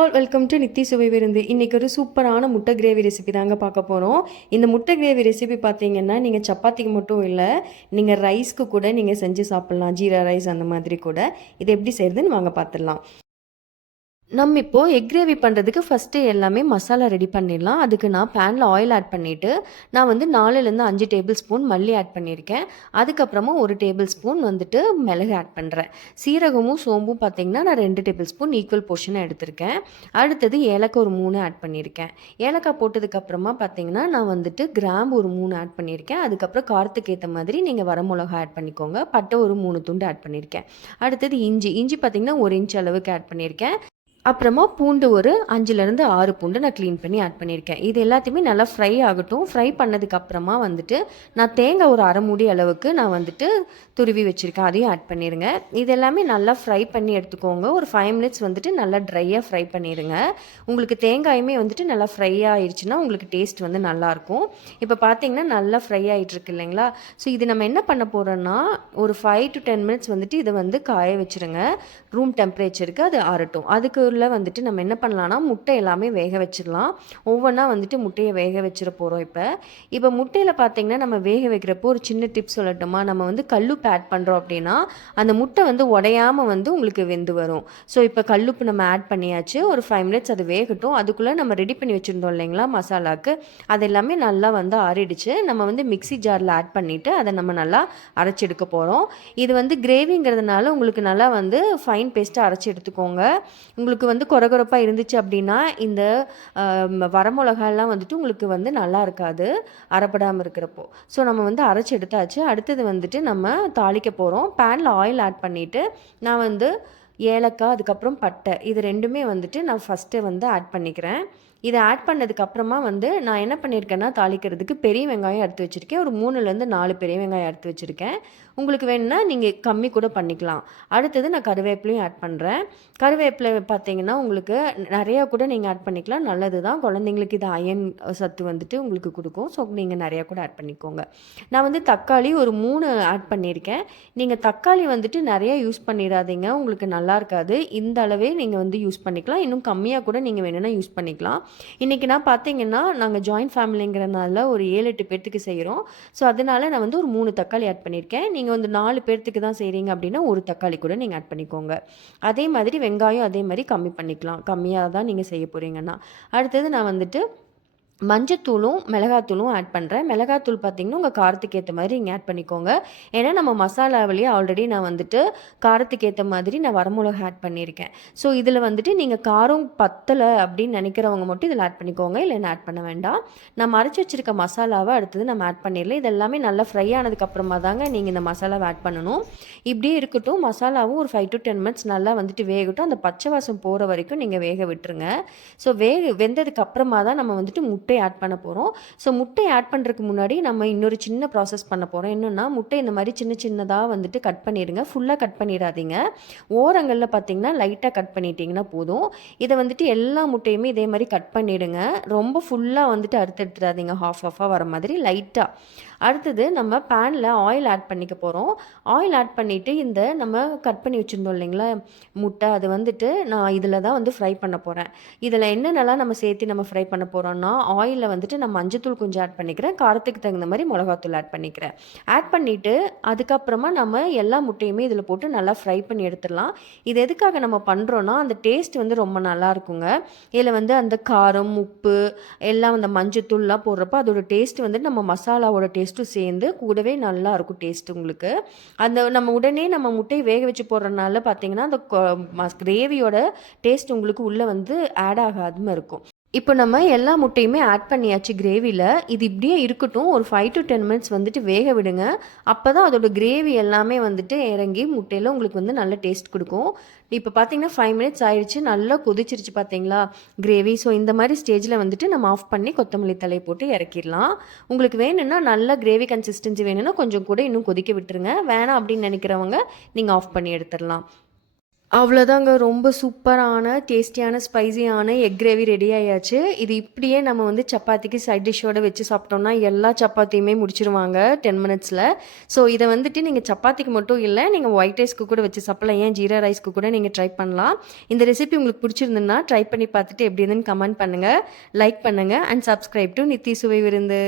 All welcome to NITI சுவை விருந்து. இன்றைக்கி ஒரு சூப்பரான முட்டை கிரேவி ரெசிபி தாங்க பார்க்க போகிறோம். இந்த முட்டை கிரேவி ரெசிபி பார்த்தீங்கன்னா நீங்கள் சப்பாத்திக்கு மட்டும் இல்லை, நீங்கள் ரைஸ்க்கு கூட நீங்கள் செஞ்சு சாப்பிட்லாம். ஜீரா ரைஸ் அந்த மாதிரி கூட. இது எப்படி செய்கிறதுன்னு வாங்க பார்த்துடலாம். நம்ம இப்போது எக் கிரேவி பண்ணுறதுக்கு ஃபஸ்ட்டு எல்லாமே மசாலா ரெடி பண்ணிடலாம். அதுக்கு நான் பேனில் ஆயில் ஆட் பண்ணிவிட்டு நான் வந்து 4லேருந்து 5 டேபிள் ஸ்பூன் மல்லி ஆட் பண்ணியிருக்கேன். அதுக்கப்புறமா 1 டேபிள் ஸ்பூன் வந்துட்டு மிளகு ஆட் பண்ணுறேன். சீரகமும் சோம்பும் பார்த்திங்கன்னா நான் 2 டேபிள் ஸ்பூன் ஈக்குவல் போர்ஷனாக எடுத்திருக்கேன். அடுத்தது ஏலக்காய் ஒரு 3 ஆட் பண்ணியிருக்கேன். ஏலக்காய் போட்டதுக்கப்புறமா பார்த்திங்கன்னா நான் வந்துட்டு கிராம்பு ஒரு 3 ஆட் பண்ணியிருக்கேன். அதுக்கப்புறம் காரத்துக்கு ஏற்ற மாதிரி நீங்கள் வரமிளகா ஆட் பண்ணிக்கோங்க. பட்டை ஒரு 3 துண்டு ஆட் பண்ணியிருக்கேன். அடுத்தது இஞ்சி பார்த்திங்கன்னா 1 இன்ச் அளவுக்கு ஆட் பண்ணியிருக்கேன். அப்புறமா பூண்டு ஒரு 5லேருந்து 6 பூண்டு நான் க்ளீன் பண்ணி ஆட் பண்ணியிருக்கேன். இது எல்லாத்தையுமே நல்லா ஃப்ரை ஆகட்டும். ஃப்ரை பண்ணதுக்கப்புறமா வந்துட்டு நான் தேங்காய் ஒரு அரை மூடி அளவுக்கு நான் வந்துட்டு துருவி வச்சுருக்கேன். அதையும் ஆட் பண்ணிடுங்க. இது எல்லாமே நல்லா ஃப்ரை பண்ணி எடுத்துக்கோங்க. ஒரு 5 மினிட்ஸ் வந்துட்டு நல்லா ட்ரையாக ஃப்ரை பண்ணிடுங்க. உங்களுக்கு தேங்காயுமே வந்துட்டு நல்லா ஃப்ரை ஆயிடுச்சுன்னா உங்களுக்கு டேஸ்ட் வந்து நல்லாயிருக்கும். இப்போ பார்த்தீங்கன்னா நல்லா ஃப்ரை ஆகிட்டுருக்கு இல்லைங்களா? ஸோ இது நம்ம என்ன பண்ண போகிறோன்னா ஒரு 5 to 10 மினிட்ஸ் வந்துட்டு இதை வந்து காய வச்சுருங்க. ரூம் டெம்பரேச்சருக்கு அது ஆறட்டும். அதுக்கு வந்துட்டு நம்ம என்ன பண்ணலாம்னா முட்டை எல்லாமே வேக வச்சிடலாம். ஒவ்வொன்றா வந்துட்டு முட்டையை வேக வச்சிட போகிறோம். இப்போ முட்டையில் பார்த்தீங்கன்னா நம்ம வேக வைக்கிறப்போ ஒரு சின்ன டிப்ஸ் சொல்லட்டுமா? நம்ம வந்து கல்லுப்பு ஆட் பண்ணுறோம் அப்படின்னா அந்த முட்டை வந்து உடையாமல் வந்து உங்களுக்கு வெந்து வரும். ஸோ இப்போ கல்லுப்பு நம்ம ஆட் பண்ணியாச்சு. ஒரு 5 மினிட்ஸ் அது வேகட்டும். அதுக்குள்ளே நம்ம ரெடி பண்ணி வச்சுருந்தோம் இல்லைங்களா மசாலாவுக்கு, அது எல்லாமே நல்லா வந்து ஆறிடுச்சு. நம்ம வந்து மிக்ஸி ஜாரில் ஆட் பண்ணிவிட்டு அதை நம்ம நல்லா அரைச்சி எடுக்க போகிறோம். இது வந்து கிரேவிங்கிறதுனால உங்களுக்கு நல்லா வந்து ஃபைன் பேஸ்ட்டாக அரைச்சி எடுத்துக்கோங்க. உங்களுக்கு வந்து கொரகொரப்பாக இருந்துச்சு அப்படின்னா இந்த வரமிளகாலாம் வந்துட்டு உங்களுக்கு வந்து நல்லா இருக்காது அரைப்படாமல் இருக்கிறப்போ. ஸோ நம்ம வந்து அரைச்சி எடுத்தாச்சு. அடுத்தது வந்துட்டு நம்ம தாளிக்க போகிறோம். பேனில் ஆயில் ஆட் பண்ணிவிட்டு நான் வந்து ஏலக்காய் அதுக்கப்புறம் பட்டை இது ரெண்டுமே வந்துட்டு நான் ஃபஸ்ட்டு வந்து ஆட் பண்ணிக்கிறேன். இதை ஆட் பண்ணதுக்கப்புறமா வந்து நான் என்ன பண்ணியிருக்கேன்னா தாளிக்கிறதுக்கு பெரிய வெங்காயம் எடுத்து வச்சுருக்கேன். ஒரு 3லேருந்து 4 பெரிய வெங்காயம் எடுத்து வச்சுருக்கேன். உங்களுக்கு வேணும்னா நீங்கள் கம்மி கூட பண்ணிக்கலாம். அடுத்தது நான் கருவேப்பிலையும் ஆட் பண்ணுறேன். கருவேப்பிலை பார்த்தீங்கன்னா உங்களுக்கு நிறையா கூட நீங்கள் ஆட் பண்ணிக்கலாம். நல்லது தான். குழந்தைங்களுக்கு இது அயன் சத்து வந்துட்டு உங்களுக்கு கொடுக்கும். ஸோ நீங்கள் நிறையா கூட ஆட் பண்ணிக்கோங்க. நான் வந்து தக்காளி ஒரு 3 ஆட் பண்ணியிருக்கேன். நீங்கள் தக்காளி வந்துட்டு நிறையா யூஸ் பண்ணிடாதீங்க. உங்களுக்கு நல்லா இருக்காது. இந்த அளவே நீங்கள் வந்து யூஸ் பண்ணிக்கலாம். இன்னும் கம்மியாக கூட நீங்கள் வேணும்னா யூஸ் பண்ணிக்கலாம். இன்றைக்கி நான் பார்த்தீங்கன்னா நாங்கள் ஜாயின்ட் ஃபேமிலிங்கிறனால ஒரு 7-8 பேர்த்துக்கு செய்கிறோம். ஸோ அதனால் நான் வந்து ஒரு 3 தக்காளி ஆட் பண்ணியிருக்கேன். நீங்கள் வந்து 4 பேர்த்துக்கு தான் செய்கிறீங்க அப்படின்னா ஒரு தக்காளி கூட நீங்கள் ஆட் பண்ணிக்கோங்க. அதே மாதிரி வெங்காயம் அதே மாதிரி கம்மி பண்ணிக்கலாம். கம்மியாக தான் நீங்கள் செய்ய போகிறீங்கன்னா. அடுத்தது நான் வந்துட்டு மஞ்சத்தூளும் மிளகாத்தூளும் ஆட் பண்ணுறேன். மிளகாத்தூள் பார்த்திங்கன்னா உங்கள் காரத்துக்கு ஏற்ற மாதிரி நீங்கள் ஆட் பண்ணிக்கோங்க. ஏன்னா நம்ம மசாலாவிலேயே ஆல்ரெடி நான் வந்துட்டு காரத்துக்கு ஏற்ற மாதிரி நான் வரமிளகா ஆட் பண்ணியிருக்கேன். ஸோ இதில் வந்துட்டு நீங்கள் காரம் பத்தலை அப்படின்னு நினைக்கிறவங்க மட்டும் இதில் ஆட் பண்ணிக்கோங்க. இல்லைன்னா ஆட் பண்ண வேண்டாம். நம்ம அரைச்சி வச்சுருக்க மசாலாவை அடுத்தது நம்ம ஆட் பண்ணிடலாம். இது எல்லாமே நல்லா ஃப்ரை ஆனதுக்கப்புறமா தாங்க நீங்கள் இந்த மசாலாவை ஆட் பண்ணணும். இப்படியே இருக்கட்டும். மசாலாவும் ஒரு 5 to 10 மினிட்ஸ் நல்லா வந்துட்டு வேகட்டும். அந்த பச்சை வாசம் போகிற வரைக்கும் நீங்கள் வேக விட்டுருங்க. ஸோ வெந்ததுக்கு அப்புறமா தான் நம்ம வந்துட்டு முட்டை ஆட் பண்ண போகிறோம். ஸோ முட்டை ஆட் பண்ணுறதுக்கு முன்னாடி நம்ம இன்னொரு சின்ன ப்ராசஸ் பண்ண போகிறோம். என்னென்னா முட்டை இந்த மாதிரி சின்ன சின்னதாக வந்துட்டு கட் பண்ணிடுங்க. ஃபுல்லாக கட் பண்ணிடாதீங்க. ஓரங்களில் பார்த்தீங்கன்னா லைட்டாக கட் பண்ணிட்டீங்கன்னா போதும். இதை வந்துட்டு எல்லா முட்டையுமே இதே மாதிரி கட் பண்ணிவிடுங்க. ரொம்ப ஃபுல்லாக வந்துட்டு எடுத்துடாதீங்க. ஆஃபாக வர மாதிரி லைட்டாக. அடுத்தது நம்ம பேனில் ஆயில் ஆட் பண்ணிக்க போகிறோம். ஆயில் ஆட் பண்ணிவிட்டு இந்த நம்ம கட் பண்ணி வச்சுருந்தோம் இல்லைங்களா முட்டை, அது வந்துட்டு நான் இதில் தான் வந்து ஃப்ரை பண்ண போகிறேன். இதில் என்னென்னலாம் நம்ம சேர்த்து நம்ம ஃப்ரை பண்ண போகிறோம்னா ஆயிலில் வந்துட்டு நான் மஞ்சத்தூள் கொஞ்சம் ஆட் பண்ணிக்கிறேன். காரத்துக்கு தகுந்த மாதிரி மிளகாத்தூள் ஆட் பண்ணிக்கிறேன். ஆட் பண்ணிவிட்டு அதுக்கப்புறமா நம்ம எல்லா முட்டையுமே இதில் போட்டு நல்லா ஃப்ரை பண்ணி எடுத்துடலாம். இது எதுக்காக நம்ம பண்ணுறோன்னா அந்த டேஸ்ட் வந்து ரொம்ப நல்லா இருக்குங்க. இதில் வந்து அந்த காரம் உப்பு எல்லாம் அந்த மஞ்சத்தூள்லாம் போடுறப்போ அதோட டேஸ்ட் வந்து நம்ம மசாலாவோட டேஸ்ட்டும் சேர்ந்து கூடவே நல்லா இருக்கும் டேஸ்ட் உங்களுக்கு. அந்த நம்ம உடனே நம்ம முட்டையை வேக வச்சு போடுறதுனால பார்த்தீங்கன்னா அந்த கிரேவியோட டேஸ்ட் உங்களுக்கு உள்ளே வந்து ஆட் ஆகாதுன்னு இருக்கும். இப்போ நம்ம எல்லா முட்டையுமே ஆட் பண்ணியாச்சு கிரேவியில். இது இப்படியே இருக்கட்டும். ஒரு 5 to 10 மினிட்ஸ் வந்துட்டு வேக விடுங்க. அப்போ தான் அதோட கிரேவி எல்லாமே வந்துட்டு இறங்கி முட்டையில் உங்களுக்கு வந்து நல்ல டேஸ்ட் கொடுக்கும். இப்போ பார்த்தீங்கன்னா 5 மினிட்ஸ் ஆயிடுச்சு. நல்லா கொதிச்சிருச்சு பார்த்தீங்களா கிரேவி. ஸோ இந்த மாதிரி ஸ்டேஜில் வந்துட்டு நம்ம ஆஃப் பண்ணி கொத்தமல்லி தழை போட்டு இறக்கிடலாம். உங்களுக்கு வேணும்னா நல்ல கிரேவி கன்சிஸ்டன்சி வேணும்னா கொஞ்சம் கூட இன்னும் கொதிக்க விட்டுருங்க. வேணாம் அப்படின்னு நினைக்கிறவங்க நீங்கள் ஆஃப் பண்ணி எடுத்துடலாம். அவ்வளோதாங்க. ரொம்ப சூப்பரான, டேஸ்டியான, ஸ்பைசியான எக் கிரேவி ரெடி ஆயாச்சு. இது இப்படியே நம்ம வந்து சப்பாத்திக்கு சைட் டிஷ்ஷோட வச்சு சாப்பிட்டோம்னா, எல்லா சப்பாத்தியுமே முடிச்சுருவாங்க 10 மினிட்ஸில. ஸோ இத வந்துட்டு நீங்க சப்பாத்திக்கு மட்டும் இல்ல, நீங்க ஒயிட் ரைஸ்க்கு கூட வச்சு சாப்பிடலாம். ஏன் ஜீரா ரைஸ்க்கு கூட நீங்க ட்ரை பண்ணலாம். இந்த ரெசிபி உங்களுக்கு பிடிச்சிருந்ததுன்னா, ட்ரை பண்ணி பார்த்துட்டு எப்படி இருந்துன்னு கமெண்ட் பண்ணுங்க. லைக் பண்ணுங்க அண்ட் சப்ஸ்கிரைப் டூ நித்தி சுவை விருந்து.